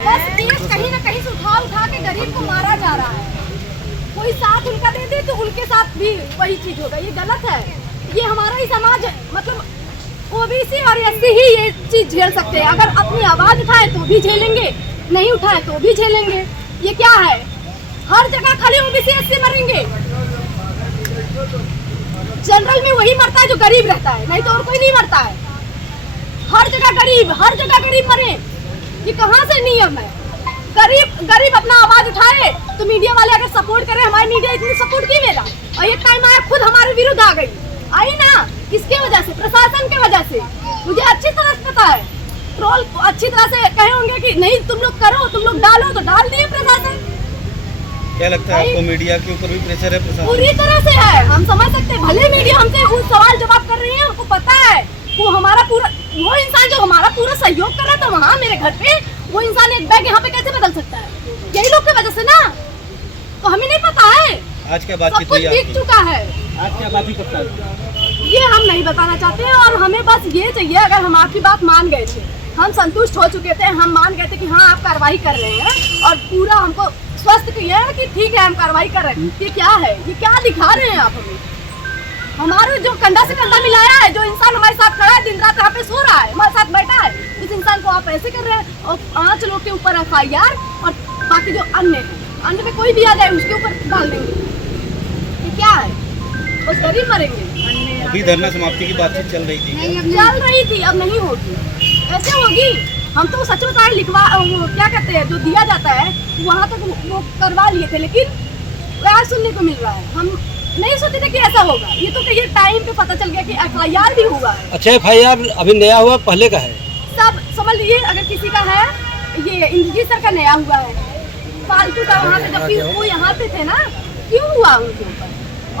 बस केस कहीं ना कहीं से उठा के गरीब को मारा जा रहा है। कोई साथ उनका दे दे तो उनके साथ भी वही चीज होगा। ये गलत है। ये हमारा ही समाज मतलब ओबीसी और एससी ही ये चीज झेल सकते हैं। अगर अपनी आवाज उठाए तो भी झेलेंगे, नहीं उठाए तो भी झेलेंगे। ये क्या है, हर जगह खाली ओबीसी एससी मरेंगे। जनरल में वही मरता है जो गरीब रहता है, नहीं तो और कोई नहीं मरता है। हर जगह गरीब मरे। ये कहाँ से नियम है? गरीब अपना आवाज उठाए तो मीडिया वाले अगर सपोर्ट करें, हमारी मीडिया इतनी सपोर्ट की मेरा, और एक टाइम आया खुद हमारे विरुद्ध आ गई, आई ना, किसके वजह से? प्रशासन के वजह से। मुझे अच्छी तरह से पता है, ट्रोल अच्छी तरह से कहे होंगे कि नहीं तुम लोग करो, तुम लोग डालो, तो डाल दिए प्रशासन। क्या लगता है आपको मिडिया के ऊपर भी प्रेशर है प्रशासन? पूरी तरह से है, हम समझ सकते हैं। भले मीडिया हमसे उस सवाल जवाब कर रही है, हमको पता है वो इंसान जो हमारा पूरा सहयोग कर रहा था वहाँ मेरे घर पे, वो इंसान एक बैग यहाँ पे कैसे बदल सकता है? यही लोग की वजह से ना, तो हमें नहीं पता है। आज क्या बातचीत हुई? दिख चुका है। आज क्या बातचीत करता है ये हम नहीं बताना चाहते हैं, और हमें बस ये चाहिए, अगर हम आपकी बात मान गए थे, हम संतुष्ट हो चुके थे, हम मान गए थे कि हाँ आप कार्रवाई कर रहे हैं, और पूरा हमको स्वस्थ किया है कि ठीक है हम कार्रवाई कर रहे हैं। ये क्या है? ये क्या दिखा रहे हैं आप हमें? हमारे जो कंधा से कंधा मिलाया है, जो इंसान हमारे साथ खड़ा है, दिन रात यहाँ पे सो रहा है, हमारे साथ बैठा है, उस इंसान को आप ऐसे कर रहे हैं। और 5 लोग के ऊपर FIR, और बाकी जो अन्य में कोई भी आ जाए उसके ऊपर डाल देंगे। ये क्या है? बस गरीब मरेंगे। अभी धरना समाप्ति की बातचीत चल रही थी, अब नहीं होगी। ऐसे होगी? हम तो सच बताए, लिखवा क्या कहते हैं, जो दिया जाता है वहाँ तक वो करवा लिए थे, लेकिन आज सुनने को मिल रहा है। हम नहीं सोचे थे कि ऐसा होगा। ये तो ये टाइम पे पता चल गया कि FIR भी हुआ है। अच्छा, FIR अभी नया हुआ, पहले का है? सब समझ लीजिए, अगर किसी का है, ये इंद्रजीत सर का नया हुआ है, फालतू का वहाँ पे, जबकि वो यहाँ पे थे ना, क्यों हुआ उनके ऊपर?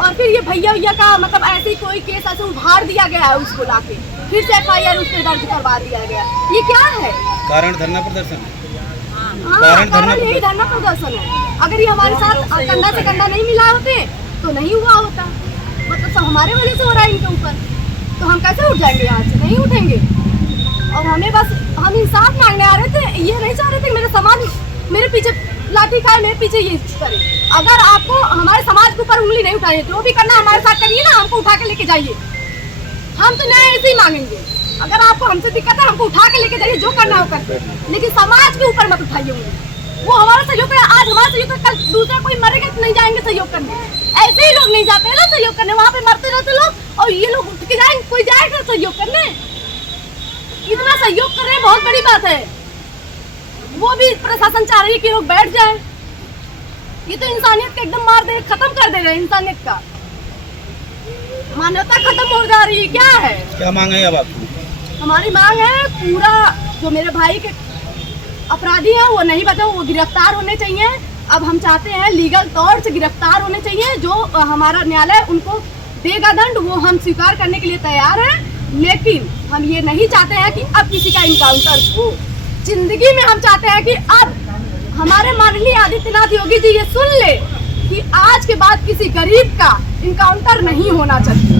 और फिर ये भैया का मतलब ऐसे कोई केस ऐसे उभार दिया गया है, उसको लाके फिर से FIR उस पर दर्ज करवा दिया गया। ये क्या है? कारण धरना प्रदर्शन। कारण यही धरना प्रदर्शन है। अगर ये हमारे साथ कंधा से कंधा नहीं मिला होते तो नहीं हुआ होता। मतलब सब हमारे वजह से हो रहा है इनके ऊपर, तो हम कैसे उठ जाएंगे यहाँ से? नहीं उठेंगे। और हम इंसाफ मांगने आ रहे थे, ये नहीं चाह रहे थे कि मेरे समाज मेरे पीछे लाठी खाए, मेरे पीछे ये करे। अगर आपको हमारे समाज के ऊपर उंगली नहीं उठानी, जो भी करना हमारे साथ करिए ना, हमको उठा के लेके जाइए। हम तो न्याय ऐसे ही मांगेंगे। अगर आपको हमसे दिक्कत है, हमको उठा के लेके जाइए, जो करना हो करते, लेकिन समाज के ऊपर मत उठाइए उंगली। वो हमारा सहयोग करे, आज हमारा सहयोग करे, कल दूसरा कोई मरेगा तो नहीं जाएंगे सहयोग करने। ऐसे ही लोग नहीं जाते हैं ना सहयोग करने, वहाँ पे मरते रहते लोग, और ये लोग उठ के जाएंगे, कोई जाएगा सहयोग करने? इतना सहयोग कर रहे हैं, बहुत बड़ी बात है। वो भी प्रशासन चाह रही है कि लोग बैठ जाए। ये तो इंसानियत का एकदम मार दे, खत्म कर दे रहे हैं इंसानियत का। मानवता खत्म हो जा रही है। क्या है? क्या मांग है अब आपकी? हमारी मांग है, पूरा जो मेरे भाई के अपराधी हैं वो नहीं बचे, वो गिरफ्तार होने चाहिए। अब हम चाहते हैं लीगल तौर से गिरफ्तार होने चाहिए। जो हमारा न्यायालय उनको देगा दंड, वो हम स्वीकार करने के लिए तैयार हैं। लेकिन हम ये नहीं चाहते हैं कि अब किसी का इनकाउंटर हो। जिंदगी में हम चाहते हैं कि अब हमारे माननीय आदित्यनाथ योगी जी ये सुन ले कि आज के बाद किसी गरीब का इनकाउंटर नहीं होना चाहिए,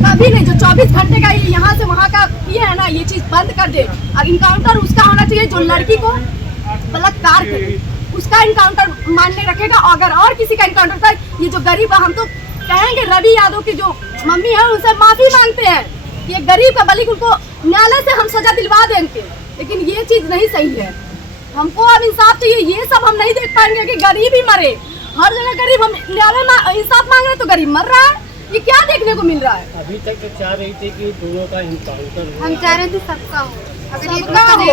कभी नहीं। जो 24 घंटे का यहाँ से वहाँ का ये है ना, ये चीज बंद कर दे। और इनकाउंटर उसका होना चाहिए जो लड़की को बलात्कार करे, उसका इनकाउंटर मान्य रखेगा। अगर और किसी का इनकाउंटर था, ये जो गरीब, हम तो कहेंगे रवि यादव की जो मम्मी है उनसे माफी मांगते हैं। ये गरीब का बलि, उनको न्यायालय से हम सजा दिलवा देंगे, लेकिन ये चीज नहीं सही है। हमको अब इंसाफ चाहिए। ये सब हम नहीं देख पाएंगे कि गरीब ही मरे, हर जगह गरीब। हम न्यायालय में इंसाफ मांग रहे तो गरीब मर रहा है। ये क्या देखने को मिल रहा है? अभी तक तो चाह रही थी कि दोनों का इनकाउंटर हो। हम चाह रहे थे सबका हो,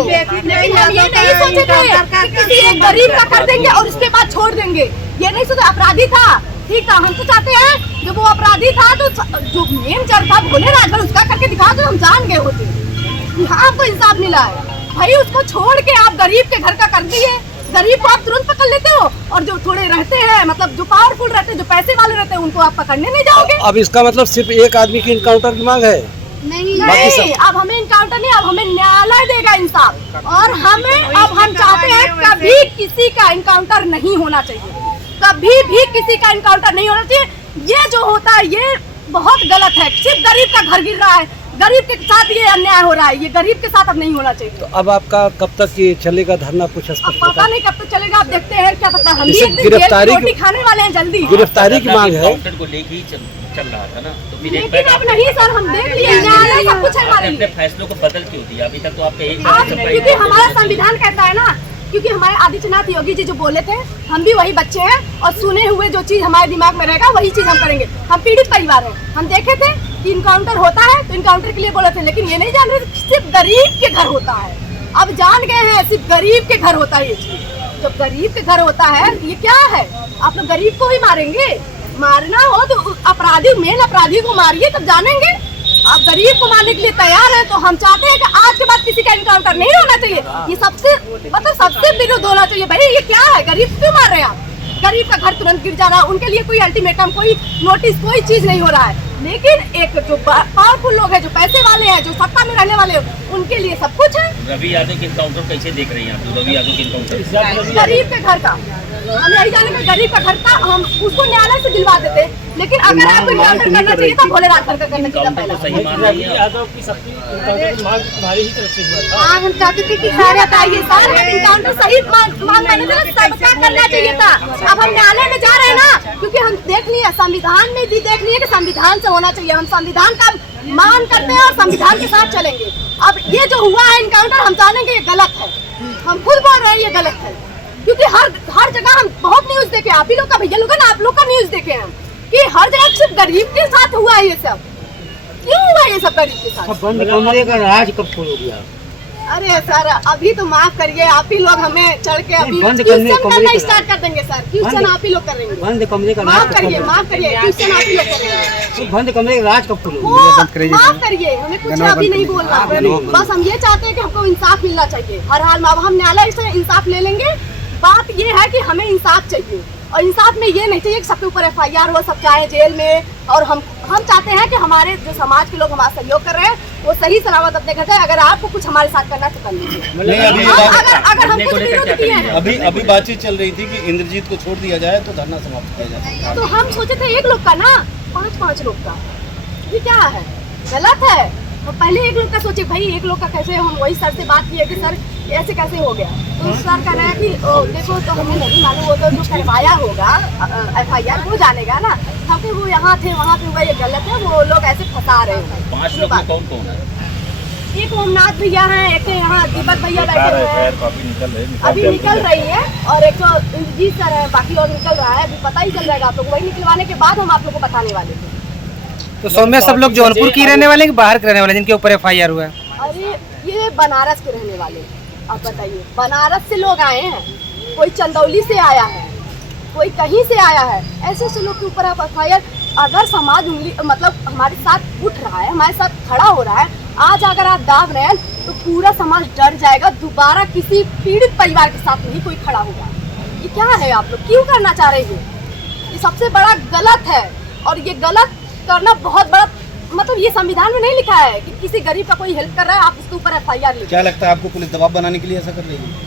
लेकिन हम ये नहीं सोचे थे कि किसी एक गरीब का कर देंगे और उसके बाद छोड़ देंगे। ये नहीं सोचे। अपराधी था, ठीक था। हम तो चाहते हैं जब वो अपराधी था तो जो मेन चर था भोले राजभर, उसका करके दिखा तो हम जान गए होते। यहाँ हमको इंसाफ मिला है भाई। उसको छोड़ के आप गरीब के घर का कर दिए। गरीब को आप तुरंत पकड़ लेते हो, और जो थोड़े रहते हैं, मतलब जो पावरफुल रहते हैं, जो पैसे वाले रहते हैं, उनको आप पकड़ने नहीं जाओगे। अब इसका मतलब सिर्फ एक आदमी की इनकाउंटर की मांग है? नहीं, अब हमें इनकाउंटर नहीं, अब हमें न्यायालय देगा इंसाफ। और अब हम चाहते हैं कभी किसी का इनकाउंटर नहीं होना चाहिए, कभी भी किसी का इनकाउंटर नहीं होना चाहिए। ये जो होता है ये बहुत गलत है। सिर्फ गरीब का घर गिर रहा है, गरीब के साथ ये अन्याय हो रहा है, ये गरीब के साथ अब नहीं होना चाहिए। तो अब आपका कब तक ये चलेगा धरना, कुछ अब स्पष्ट पता बता। नहीं कब तक चलेगा, आप देखते हैं क्या पता, हम भी जैसे एक दिन जेल की गिरफ्तारी रोटी खाने वाले हैं जल्दी। गिरफ्तारी की मांग है। काउंटर को लेके ही चल रहा था ना, तो फिर एक लेकिन अब नहीं सर, हम देख लिए न्यायालय सब कुछ है हमारे आपने अपने लिए। फैसलों को बदल क्यों दिया? अभी तक तो आपका एक आज क्योंकि हमारा संविधान कहता है ना, क्योंकि हमारे आदित्यनाथ योगी जी जो बोले थे, हम भी वही बच्चे हैं और सुने हुए जो चीज हमारे दिमाग में रहेगा वही चीज हम करेंगे। हम पीड़ित परिवार हैं, हम देखे थे कि इनकाउंटर होता है तो इनकाउंटर के लिए बोले थे, लेकिन ये नहीं जान रहे सिर्फ गरीब के घर होता है। अब जान गए हैं सिर्फ गरीब के घर होता है ये चीज। जब गरीब के घर होता है ये क्या है, आप लोग गरीब को ही मारेंगे? मारना हो तो अपराधी, मेन अपराधी को मारिए तब जानेंगे। आप गरीब को मारने के लिए तैयार है, तो हम चाहते हैं कि आज के बाद किसी का इनकाउंटर नहीं होना चाहिए। ये सबसे मतलब सबसे विरुद्ध होना चाहिए। भाई ये क्या है, गरीब क्यों मार रहे हैं आप? गरीब का घर तुरंत गिर जा रहा है, उनके लिए कोई अल्टीमेटम, कोई नोटिस, कोई चीज नहीं हो रहा है। लेकिन एक जो पावरफुल लोग हैं, जो पैसे वाले हैं, जो सत्ता में रहने वाले हैं, उनके लिए सब कुछ है। रवि यादव के इनकाउंटर कैसे देख रही हैं आप? रवि यादव के इनकाउंटर गरीब के घर का हम यही जाने में, गरीब का घर था, हम उसको न्यायालय से दिलवा देते। लेकिन अगर आपको इनकाउंटर करना चाहिए तो भोले रात भर का करना चाहिए इनकाउंटर को पहले। सही मान रही है? यादव की सबकी मांग तुम्हारी ही तरफ से हुआ था। हाँ, हम चाहते थे कि सारे बताइए सर, इनकाउंटर सही मांगने थे, सबका करना चाहिए था। अब हम न्यायालय में जा रहे हैं ना, क्योंकि हम देख लिए संविधान में भी देख लिए कि संविधान से होना चाहिए। हम संविधान का मान करते हैं और संविधान के साथ चलेंगे। अब ये जो हुआ है इनकाउंटर, हम जानेंगे ये गलत है, हम खुद बोल रहे हैं ये गलत है। क्योंकि हर जगह हम बहुत न्यूज देखे, आप ही लोग का भैया लोग है ना, आप लोग का न्यूज देखे हम कि हर जगह सिर्फ गरीब के साथ हुआ है ये सब। क्यों हुआ ये सब गरीब के साथ? बंद कमरे का राज कब खोलोगे आप? अरे सर अभी तो माफ करिए, आप ही लोग हमें चढ़ के अभी बंद ट्यूशन कमरे करना का स्टार्ट कर देंगे सर। ट्यूशन आप ही लोग करेंगे। बंद कमरे का माफ करिए, माफ करिए, ट्यूशन आप ही लोग करेंगे। बंद कमरे का राज कब खोलोगे? वो माफ करिए, हमें कुछ अभी नहीं बोलना। बस हम ये चाहते हैं कि हमको इंसाफ मिलना चाहिए हर हाल में। अब हम न्यायालय से इंसाफ ले लेंगे। बात ये है कि हमें इंसाफ चाहिए, और इंसाफ में ये नहीं चाहिए कि सबके ऊपर FIR हो, सब चाहे जेल में। और हम चाहते हैं कि हमारे जो समाज के लोग हमारा सहयोग कर रहे हैं वो सही सलामत अपने घर जाए। अगर आपको कुछ हमारे साथ करना तो कर लीजिए। नहीं, अभी अगर हम कुछ विरोध किए हैं, अभी बातचीत चल रही थी कि इंद्रजीत को छोड़ दिया जाए तो धरना समाप्त किया जाए। तो हम सोचे थे एक लोग का ना, 5 लोग का, ये क्या है, गलत है। तो पहले एक लोग का सोचे, भाई एक लोग का कैसे? हम वही सर से बात किए कि सर ऐसे कैसे हो गया? तो सर कह रहे हैं कि देखो तो हमें नहीं मालूम, वो तो जो करवाया होगा FIR वो जानेगा ना। हम कि वो यहाँ थे, वहाँ पे हुआ, ये गलत है, वो लोग ऐसे फंसा रहे हैं। 5 लोग में कौन कौन है? एक ओमनाथ भैया हैं, एक यहाँ दीपक भैया बैठे हुए हैं, अभी निकल रही है, और एक तो इंद्रजीत सर है, बाकी और निकल रहा है। अभी पता ही चल जाएगा आप लोग, वही निकलवाने के बाद हम आप लोग को बताने वाले थे। तो सौम्या सब लोग जौनपुर की रहने वाले हैं कि बाहर के रहने वाले जिनके ऊपर FIR हुआ है? अरे ये बनारस के रहने वाले, आप बताइए, बनारस से लोग आए हैं, कोई चंदौली से आया है, कोई कहीं से आया है। ऐसे से लोग के ऊपर आप FIR, अगर समाज मतलब हमारे साथ उठ रहा है, हमारे साथ खड़ा हो रहा है, आज अगर आप दाब रहे हैं तो पूरा समाज डर जाएगा। दोबारा किसी पीड़ित परिवार के साथ नहीं कोई खड़ा होगा। ये क्या है, आप लोग क्यों करना चाह रहे हैं? ये सबसे बड़ा गलत है, और ये गलत करना बहुत बड़ा, मतलब ये संविधान में नहीं लिखा है कि किसी गरीब का कोई हेल्प कर रहा है आप उसके ऊपर FIR लिखिए। क्या लगता है आपको पुलिस दबाव बनाने के लिए ऐसा कर रही है?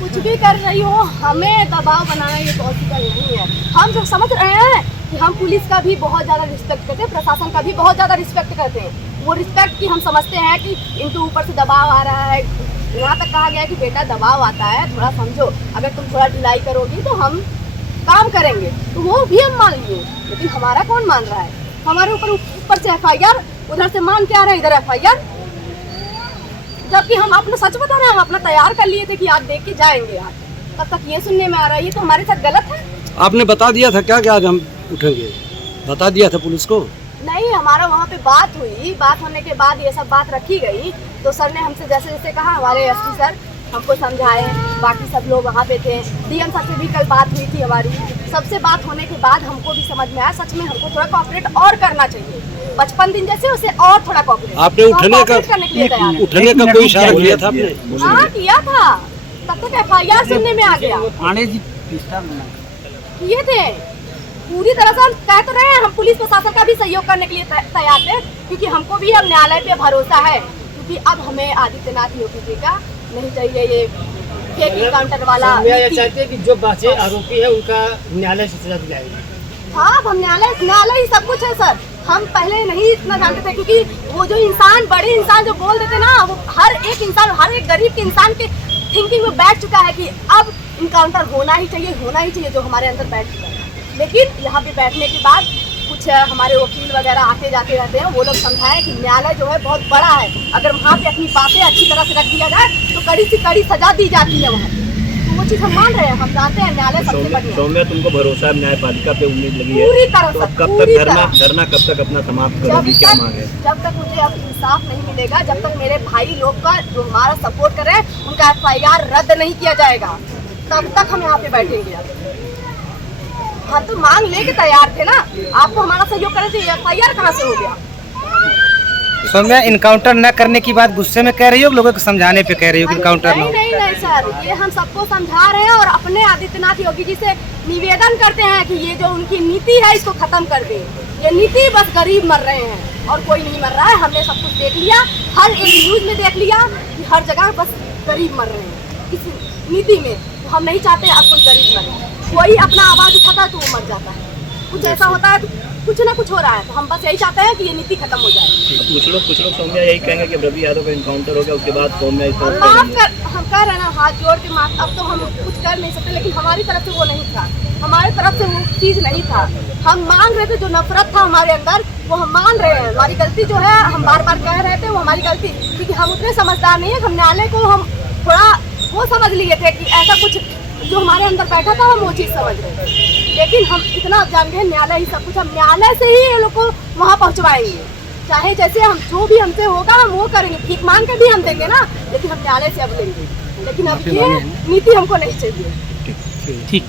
कुछ भी कर रही हो, हमें दबाव बनाना ये पॉसिबल नहीं है। हम जो समझ रहे हैं कि हम पुलिस का भी बहुत ज़्यादा रिस्पेक्ट करते हैं, प्रशासन का भी बहुत ज़्यादा रिस्पेक्ट करते हैं। वो रिस्पेक्ट की हम समझते हैं कि इनके ऊपर से दबाव आ रहा है। यहाँ तक कहा गया है कि बेटा दबाव आता है, थोड़ा समझो, अगर तुम थोड़ा ढिलाई करोगी तो हम काम करेंगे। तो वो भी हम मान लिए, लेकिन हमारा कौन मान रहा है? हमारे ऊपर से FIR, उधर से मान के आ रहे हैं इधर FIR। जबकि हम अपना सच बता रहे हैं, हम अपना तैयार कर लिए थे कि आज देख के जाएंगे आज, तब तक ये सुनने में आ रहा है। ये तो हमारे साथ गलत है। आपने बता दिया था क्या कि आज हम उठेंगे? बता दिया था पुलिस को? नहीं, हमारा वहाँ पे बात हुई, बात होने के बाद ये सब बात रखी गई। तो सर ने हमसे जैसे जैसे कहा, हमारे SP सर हमको समझाए, बाकी सब लोग वहाँ पे थे। DM सर से भी कल बात हुई थी हमारी। सबसे बात होने के बाद हमको भी समझ में आया, सच में हमको थोड़ा कोऑपरेट और करना चाहिए। 55 दिन जैसे उसे और थोड़ा कोऑपरेट। आपने उठने का कोई इशारा किया था आपने? हाँ किया था, तब तक FIR सुनने में आ गया। किए थे पूरी तरह से। हम कह तो रहे हैं, हम पुलिस प्रशासन का भी सहयोग करने के लिए तैयार थे, क्योंकि हमको भी अब न्यायालय पे भरोसा है। क्योंकि अब हमें आदित्यनाथ योगी जी का नहीं चाहिए ये फेक इनकाउंटर वाला। ये चाहते हैं कि जो बचे आरोपी है उनका न्यायालय से सजा दिलाएगी। हाँ, हम न्यायालय ही सब कुछ है सर। हम पहले नहीं इतना जानते थे, क्योंकि वो जो इंसान, बड़े इंसान जो बोल देते ना, वो हर एक इंसान, हर एक गरीब के इंसान के थिंकिंग में बैठ चुका है कि अब इनकाउंटर होना ही चाहिए, जो हमारे अंदर बैठ चुका है। लेकिन यहाँ पे बैठने के बाद कुछ हमारे वकील वगैरह आते जाते रहते हैं, वो लोग समझाएं कि न्यायालय जो है बहुत बड़ा है, अगर वहाँ पे अपनी बातें अच्छी तरह से रख दिया जाए तो कड़ी से कड़ी सजा दी जाती है वहाँ, तो वो चीज़ हम मान रहे हैं, हम जानते हैं न्यायालय सबसे बढ़िया। सौम्या, तुमको भरोसा है न्यायपालिका पे, उम्मीद लगी है पूरी तरह तो से, कब पूरी तक तरह। धरना कब तक अपना समाप्त करोगी, क्या मांग है? जब तक मुझे अब इंसाफ नहीं मिलेगा, जब तक मेरे भाई लोग का जो हमारा सपोर्ट कर रहे हैं उनका FIR रद्द नहीं किया जाएगा, तब तक हम यहाँ पे बैठेंगे। हम तो मांग लेके तैयार थे ना, आपको हमारा सहयोग करने से FIR कहाँ से हो गया? सौम्या, इनकाउंटर न करने की बात गुस्से में कह रही हो, लोगों को समझाने पे कह रही हो कि इनकाउंटर नहीं न हो? नहीं सर, ये हम सबको समझा रहे हैं और अपने आदित्यनाथ योगी जी से निवेदन करते हैं कि ये जो उनकी नीति है इसको खत्म कर दे। ये नीति बस गरीब मर रहे हैं और कोई नहीं मर रहा है। हमने सब कुछ देख लिया, हर एक न्यूज में देख लिया कि हर जगह बस गरीब मर रहे हैं इस नीति में। तो हम नहीं चाहते अब कोई गरीब मरे, कोई अपना आवाज उठाता है तो वो मर जाता है, कुछ ऐसा होता है तो कुछ ना कुछ हो रहा है, तो हम बस यही चाहते हैं कि ये नीति खत्म हो जाए। कुछ लोग सौम्या यही कहेंगे कि रवि यादव का इनकाउंटर हो गया, उसके बाद सौम्या इस तरह हम कह रहे हैं ना, हाथ जोड़ के माफ, अब तो हम कुछ कर नहीं सकते, लेकिन हमारी तरफ से वो नहीं था, हमारी तरफ से वो चीज़ नहीं था। हम मांग रहे थे, जो नफरत था हमारे अंदर वो हम मान रहे हैं, हमारी गलती जो है हम बार बार कह रहे थे वो हमारी गलती, क्योंकि हम उतने समझदार नहीं है। हम न्यायालय को हम थोड़ा वो समझ लिए थे कि ऐसा कुछ जो हमारे अंदर बैठा था हम वो चीज़ समझ रहे थे, लेकिन हम इतना जान गए न्यायालय ही सब कुछ, हम न्यायालय से ही ये लोग को वहाँ पहुँचवाएंगे, चाहे जैसे हम जो भी हमसे होगा हम वो करेंगे, ठीक मान के भी हम देंगे ना, लेकिन हम न्यायालय से अब लेंगे। लेकिन अब ये नीति हमको नहीं चाहिए। ठीक।